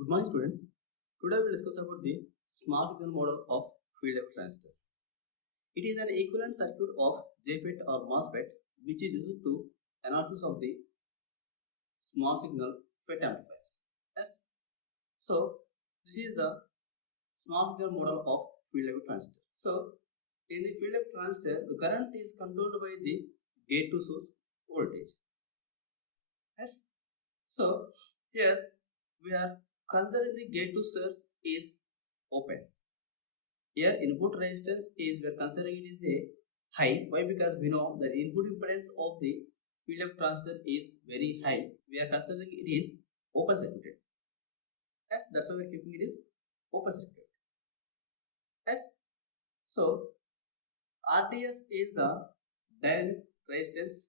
Good morning, students. Today we will discuss about the small signal model of field effect transistor. It is an equivalent circuit of JFET or MOSFET which is used to analysis of the small signal FET amplifiers. Yes. So this is the small signal model of field effect transistor. So in the field effect transistor, the current is controlled by the gate to source voltage. Yes. So here we are considering the gate to source is open. Here input resistance is, we are considering it is a high. Why? Because we know the input impedance of the field effect transistor is very high. We are considering it is open circuited. Yes, that's why we are keeping it is open circuit. Yes. So RDS is the dynamic resistance,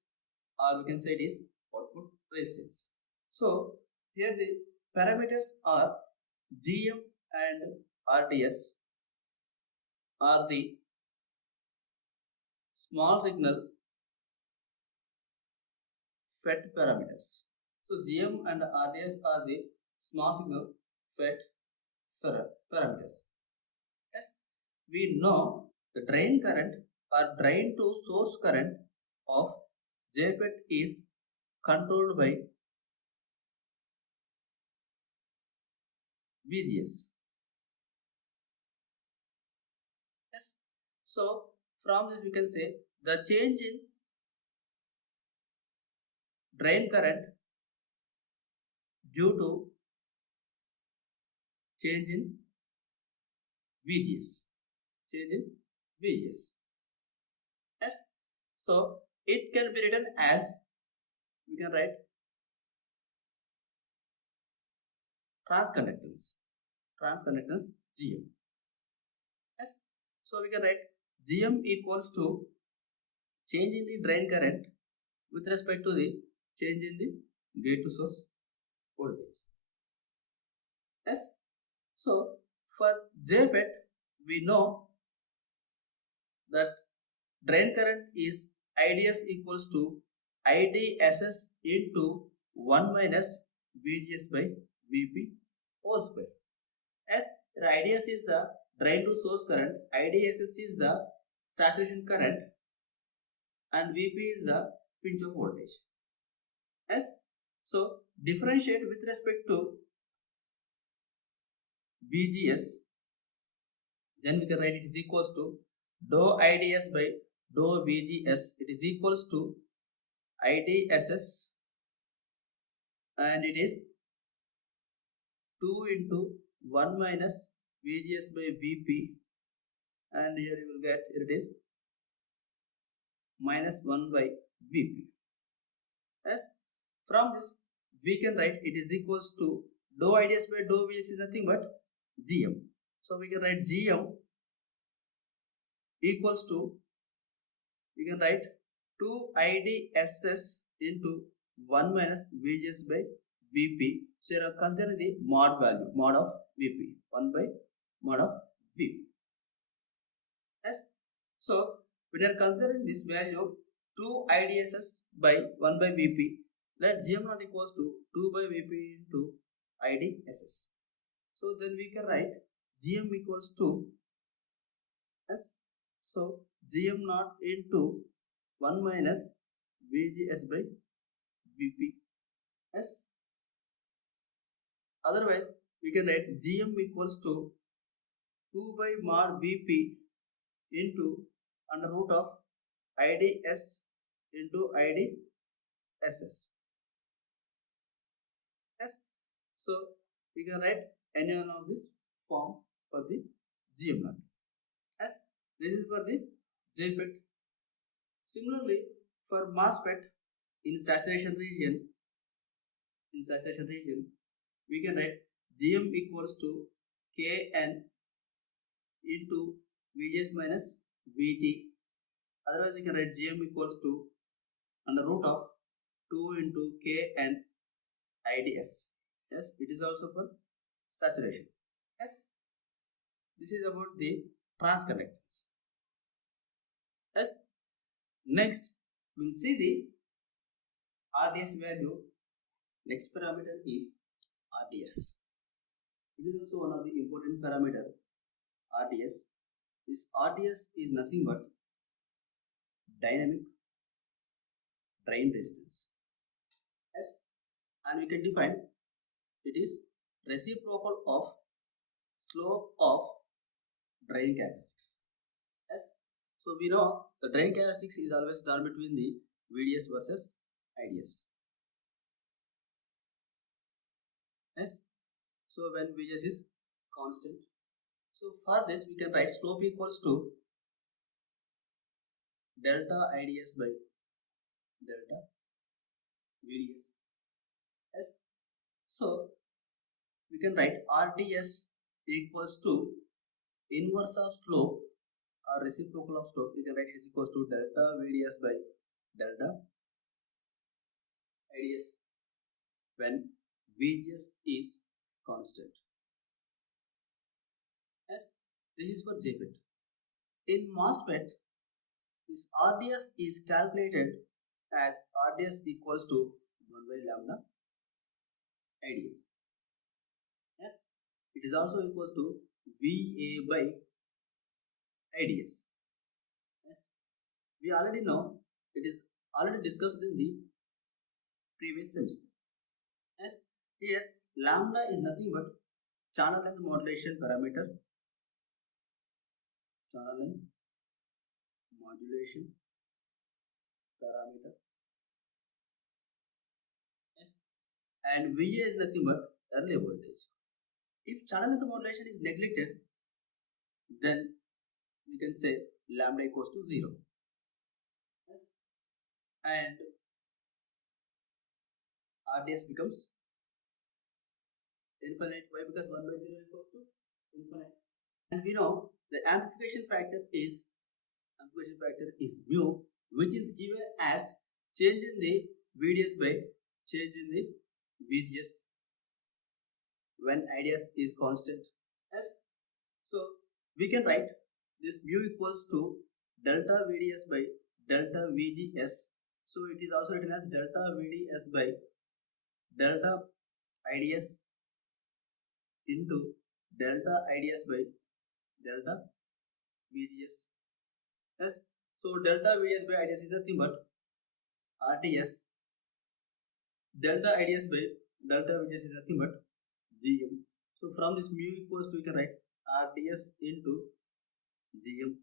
or we can say it is output resistance. So here the parameters are GM and RDS are the small signal FET parameters. So GM and RDS are the small signal FET parameters. Yes, we know the drain current or drain to source current of JFET is controlled by VGS. Yes, so from this we can say the change in drain current due to change in VGS. Change in VGS. Yes, so it can be written as, we can write transconductance GM. Yes, so we can write GM equals to change in the drain current with respect to the change in the gate to source voltage. Yes, so for JFET we know that drain current is IDS equals to IDSS into 1 minus VGS by VP whole square. As the IDS is the drain to source current, IDSS is the saturation current, and VP is the pinch off voltage. As so differentiate with respect to VGS, then we can write it is equals to dou IDS by dou VGS. It is equals to IDSS, and it is 2 into 1 minus VGS by VP, and here you will get, it is minus 1 by VP. As from this we can write it is equals to dou IDS by dou VGS is nothing but GM. So we can write GM equals to, we can write 2 IDSS into 1 minus VGS by VP. So you are considering the mod value, mod of VP, 1 by mod of VP. Yes. So we are considering this value 2 IDSS by 1 by VP. Let GM not equals to 2 by VP into IDSS. So then we can write GM equals to, yes, so GM naught into 1 minus VGS by VP. Yes. Otherwise we can write GM equals to 2 by mod VP into under root of IDS into IDSS. Yes. So we can write any one of this form for the GM naught. Yes. This is for the JFET. Similarly, for MOSFET in saturation region, we can write GM equals to Kn into VGS minus VT. Otherwise, we can write GM equals to under root of 2 into Kn IDS. Yes, it is also for saturation. Yes, this is about the transconductance. Yes, next we will see the RDS value. Next parameter is RDS. It is also one of the important parameter RDS. This RDS is nothing but dynamic drain resistance. Yes, and we can define it is reciprocal of slope of drain characteristics. Yes, so we know the drain characteristics is always done between the VDS versus IDS. Yes, so when VDS is constant, so for this we can write slope equals to delta IDS by delta VDS. Yes, so we can write RDS equals to inverse of slope or reciprocal of slope. We can write is equals to delta VDS by delta IDS when VGS is constant. Yes, this is for JFET. In MOSFET, this RDS is calculated as RDS equals to 1 by lambda IDS. Yes, it is also equals to VA by IDS. Yes, we already know it is already discussed in the previous semester. Yes, here lambda is nothing but channel length modulation parameter. Channel length modulation parameter. Yes, and VA is nothing but early voltage. If channel length modulation is neglected, then we can say lambda equals to 0. Yes, and RDS becomes infinite. Why? Because 1 by 0 equals to infinite. And we know the amplification factor is mu, which is given as change in the VDS by change in the VGS when IDS is constant. Yes, so we can write this mu equals to delta VDS by delta VGS. So it is also written as delta VDS by delta IDS into delta IDS by delta VGS. Yes, so delta VDS by IDS is nothing but RTS. Delta IDS by delta VGS is nothing but GM. So from this mu equals to we can write RTS into GM.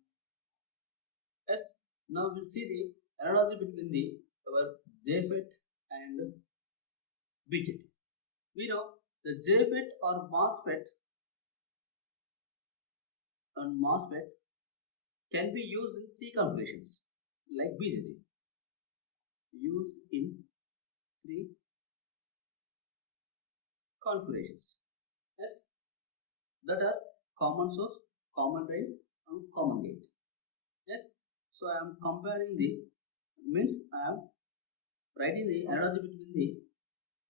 Yes, now we'll see the analogy between the our JFET and BJT. We know the JFET or MOSFET and MOSFET can be used in 3 configurations like BJT. Used in 3 configurations. Yes, that are common source, common drain, and common gate. Yes, so I am comparing the means I am writing the analogy between the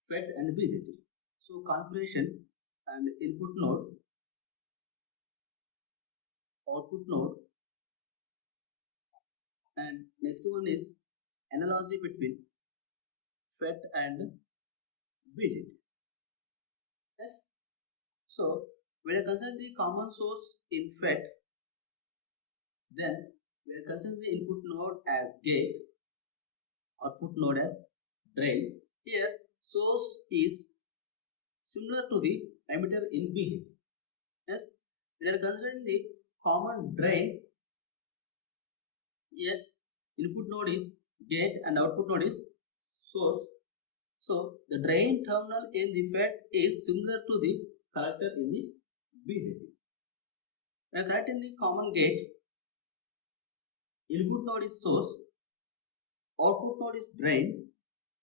FET and BJT. So configuration and input node, output node, and next one is analogy between FET and BJT. Yes, so when I consider the common source in FET, then we are considering the input node as gate, output node as drain. Here source is similar to the emitter in BJT. Yes, we are considering the common drain. Here input node is gate and output node is source. So the drain terminal in the FET is similar to the collector in the BJT. We are connecting the common gate. Input node is source, output node is drain,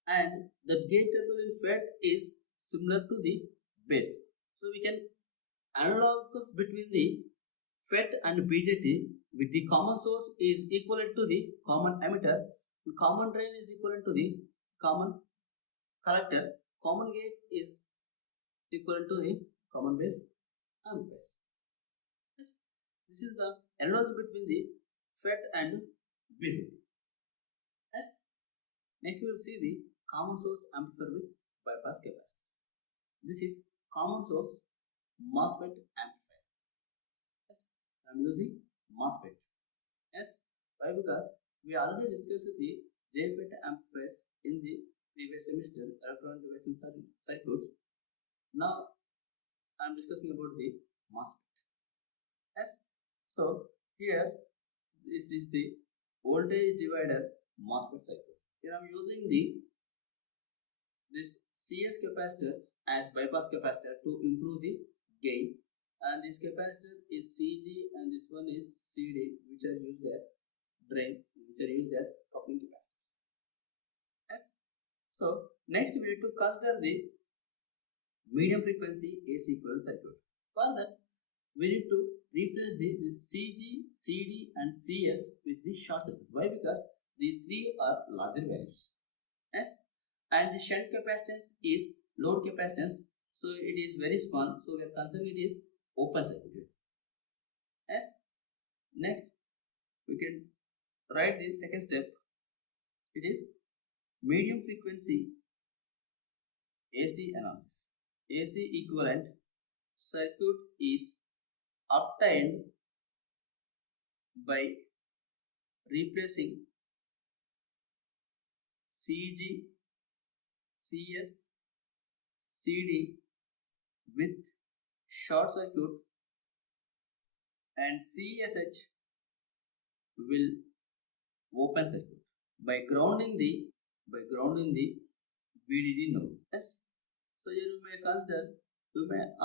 and the gate terminal in FET is similar to the base. So we can analogous between the FET and BJT with the common source is equivalent to the common emitter, and common drain is equivalent to the common collector, common gate is equivalent to the common base and base. This is the analogy between the FET and BJT. Yes. Next we will see the common source amplifier with bypass capacitor. This is common source MOSFET amplifier. Yes, I'm using MOSFET. Yes, why? Because we already discussed the JFET amplifiers in the previous semester, electronic devices and circuits. Now I'm discussing about the MOSFET. Yes, so here this is the voltage divider MOSFET circuit. Here I'm using this CS capacitor as bypass capacitor to improve the gain, and this capacitor is CG and this one is CD, which are used as drain, which are used as coupling capacitors. Yes. So next we need to consider the medium frequency AC equivalent circuit. For that we need to replace the CG, CD and CS with the short circuit. Why? Because these three are larger values. Yes, and the shunt capacitance is load capacitance, so it is very small, so we are considering it is open circuit. Yes, next we can write the second step. It is medium frequency AC analysis. AC equivalent circuit is obtained by replacing CG, CS, CD with short circuit, and CSH will open circuit by grounding the VDD node. Yes. So here you may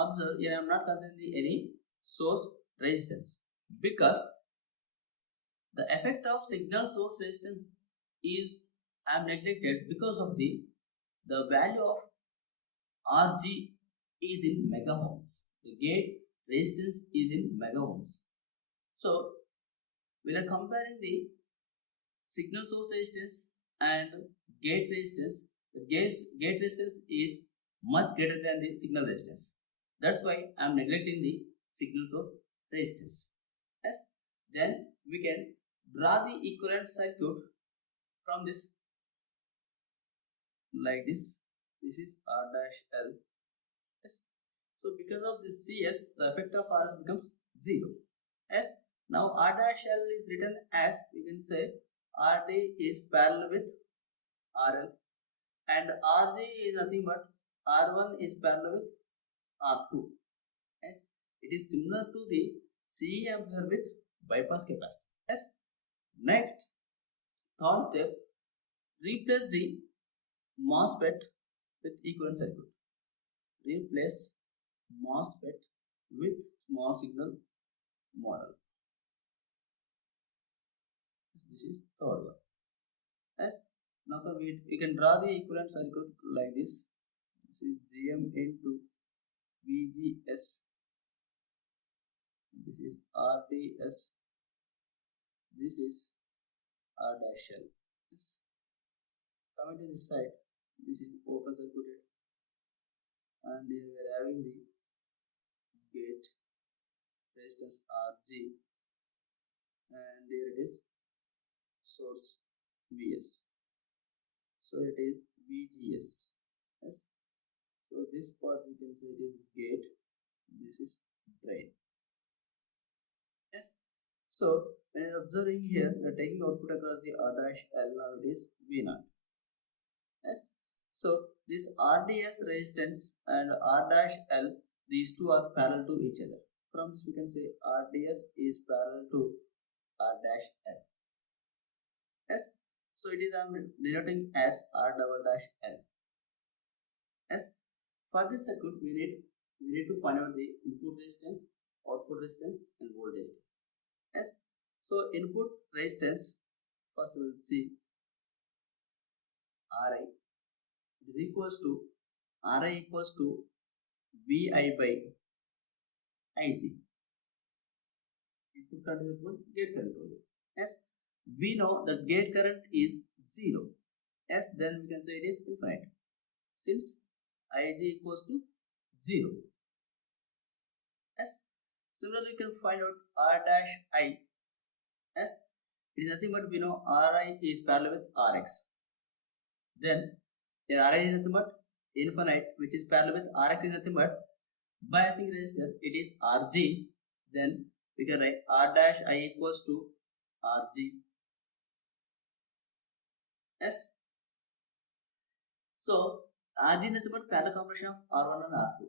observe here I am not considering any source resistance, because the effect of signal source resistance is I am neglected because of the value of Rg is in mega ohms. The gate resistance is in mega ohms. So we are comparing the signal source resistance and gate resistance. The gate resistance is much greater than the signal resistance. That's why I am neglecting the signal source resistance. Yes. Then we can draw the equivalent circuit from this like this. This is R dash L. Yes. So because of this CS, the effect of RS becomes 0. Yes. Now R dash L is written as, you can say, RD is parallel with RL, and RG is nothing but R1 is parallel with R2. Yes. It is similar to the CE amplifier with bypass capacitor. Yes. Next, third step, replace the MOSFET with equivalent circuit. Replace MOSFET with small signal model. This is third one. Yes. Now we can draw the equivalent circuit like this. This is GM into VGS. This is RDS. This is R dash L. Yes. Coming to this side, this is open circuited, and here we are having the gate resistance Rg, and here it is source Vs. So it is VGS. Yes. So this part we can say it is gate. This is drain. Yes. So when you are observing here, we are taking output across the R dash L. Now it is V0. Yes. So this RDS resistance and R dash L, these two are parallel to each other. From this we can say RDS is parallel to R dash L. Yes. So it is denoting as R double dash L. Yes. For this circuit we need to find out the input resistance, output resistance and voltage. Yes. So input resistance, first we will see Ri is equals to Ri equals to Vi by Ic. Input current is equal to gate current only. Yes. We know that gate current is 0. Yes. Then we can say it is infinite, since Ig equals to 0. Yes. Similarly, you can find out R dash I. Yes. It is nothing but we know Ri is parallel with Rx. Then Ri is nothing but infinite, which is parallel with Rx is nothing but biasing resistor, it is Rg. Then we can write R dash I equals to Rg S. So Rg is nothing but parallel combination of R1 and R2.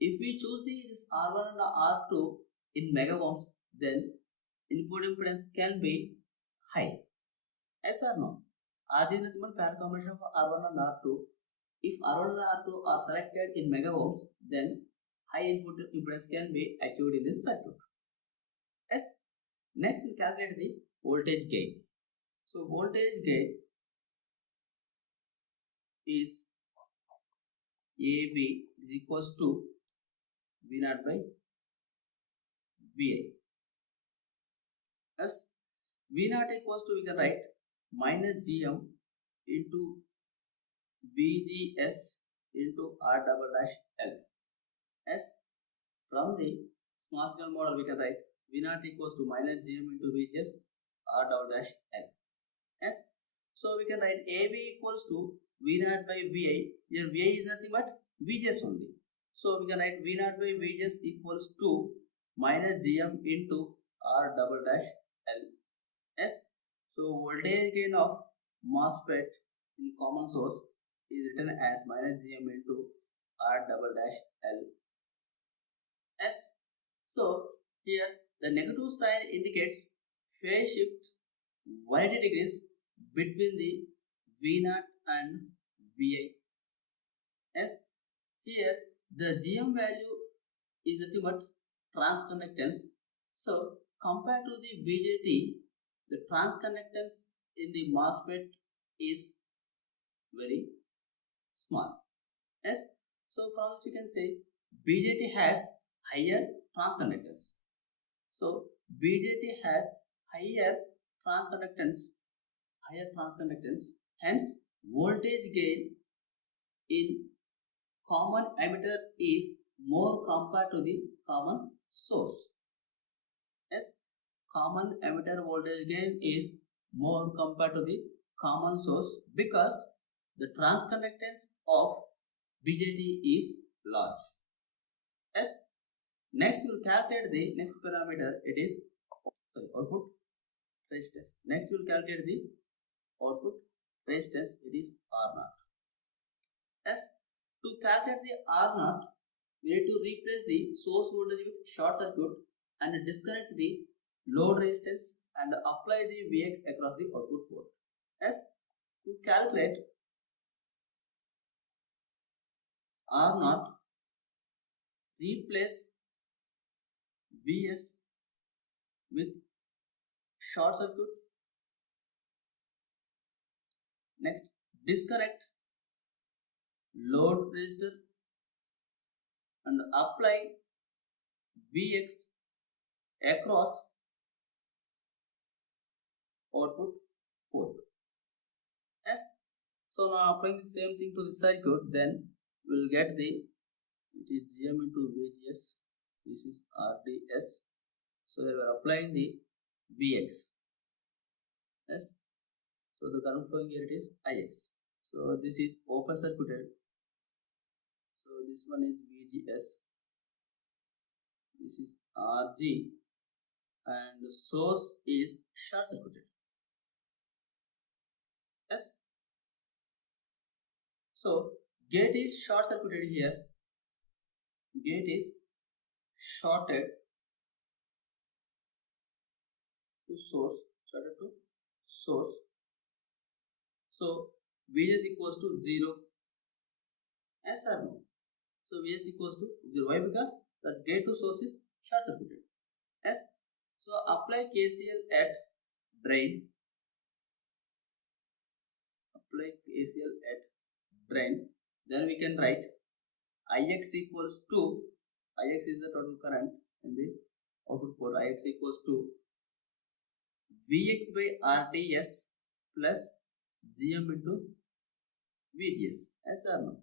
If we choose this R1 and R2 in mega ohms, then input impedance can be high. Yes or no? Rg is nothing but parallel combination of R1 and R2. If R1 and R2 are selected in mega ohms, then high input impedance can be achieved in this circuit. Yes. Next, we calculate the voltage gain. So voltage gain is AB is equals to V0 by VA. Yes. V0 equals to, we can write minus GM into VGS into R double dash L. Yes. From the small scale model, we can write V0 equals to minus GM into VGS R double dash L. Yes. So we can write AB equals to V0 by VI. Here VI is nothing but VGS only. So we can write V0 by VGS equals to minus GM into R double dash L. Yes. So voltage gain of MOSFET in common source is written as minus GM into R double dash L. Yes. So here the negative sign indicates phase shift 180 degrees between the V0 and VI. Yes. Here the GM value is nothing but transconductance. So compared to the BJT, the transconductance in the MOSFET is very small. Yes. So from this we can say BJT has higher transconductance. So BJT has higher transconductance, hence voltage gain in common emitter is more compared to the common source. Yes, common emitter voltage gain is more compared to the common source because the transconductance of BJT is large. Yes. Next we will calculate the next parameter, it is output resistance. Next we will calculate the output resistance, it is R0. Yes. To calculate the R0, we need to replace the source voltage with short circuit and disconnect the load resistance and apply the Vx across the output port. Yes. To calculate R0, replace Vs with short circuit. Next, disconnect load resistor and apply Vx across output port. Yes. So now applying the same thing to the circuit, then we will get the, it is GM into VGS, this is RDS. So we are applying the Vx. Yes. So the current flowing here, it is Ix. So this is open circuited. So this one is VGS. This is RG. And the source is short circuited. Yes. So gate is short circuited here. Gate is shorted to source. So Vs equals to 0. Yes or no? So Vs equals to 0. Why? Because the gate to source is short circuited. Yes. So apply KCL at drain. Apply KCL at drain. Then we can write Ix equals to, Ix is the total current in the output port. Ix equals to Vx by Rds plus Gm into VGS. Yes or no?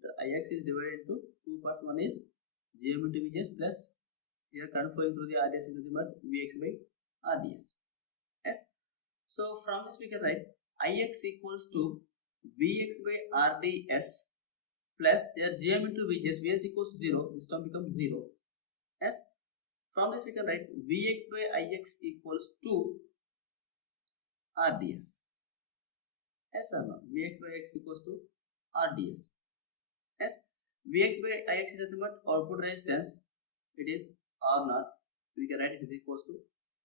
The Ix is divided into two parts. One is Gm into VGS plus here current flowing through the Rds into the Vx by Rds. Yes. So from this we can write Ix equals to Vx by Rds plus their GM into VGS, VS equals to 0, this term becomes 0. As from this we can write Vx by Ix equals to RDS. Yes or no? Vx by Ix equals to RDS. Yes, Vx by Ix is nothing but output resistance. It is R naught. We can write it is equals to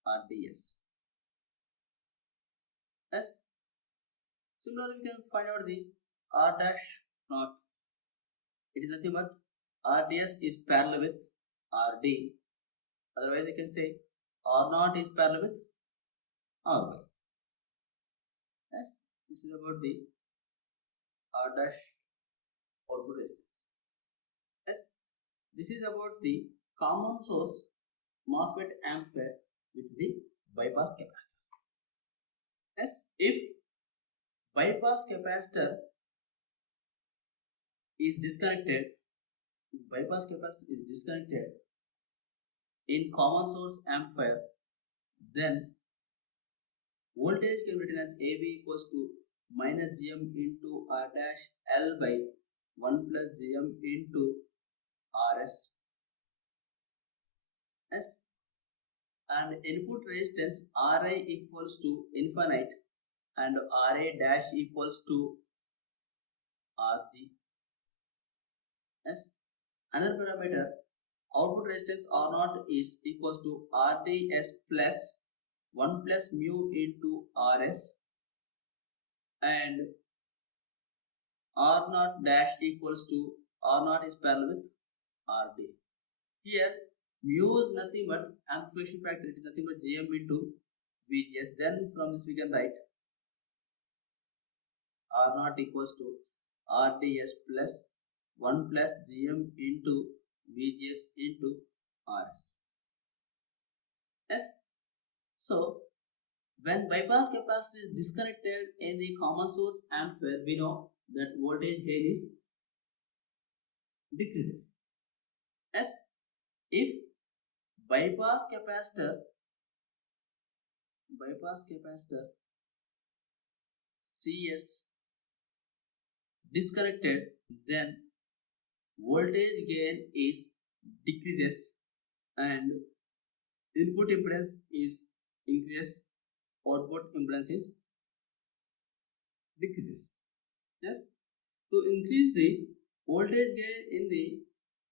RDS. Yes. Similarly, we can find out the R dash naught. It is nothing but RDS is parallel with RD. Otherwise, you can say R naught is parallel with RY. Yes, this is about the R dash output resistance. Yes, this is about the common source MOSFET amplifier with the bypass capacitor. Yes, if bypass capacitor is disconnected, in common source amplifier, then voltage can be written as AB equals to minus GM into R dash L by 1 plus GM into RS. S, and input resistance Ri equals to infinite and Ra dash equals to Rg. Yes, another parameter, output resistance R0 is equals to Rds plus 1 plus mu into Rs, and R0 dash equals to R0 is parallel with Rd. Here mu is nothing but amplification factor, it is nothing but Gm into VGS. Then from this we can write R0 equals to Rds plus 1 plus Gm into VGS into Rs. Yes. So when bypass capacitor is disconnected in the common source amplifier, we know that voltage gain is decreases. Yes, if bypass capacitor CS disconnected, then voltage gain is decreases and input impedance is increases, output impedance is decreases. Yes, to increase the voltage gain in the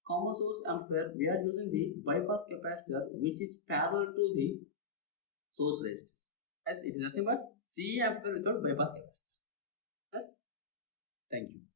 common source amplifier, we are using the bypass capacitor which is parallel to the source resistance. As it is nothing but CE amplifier without bypass capacitor. Yes, thank you.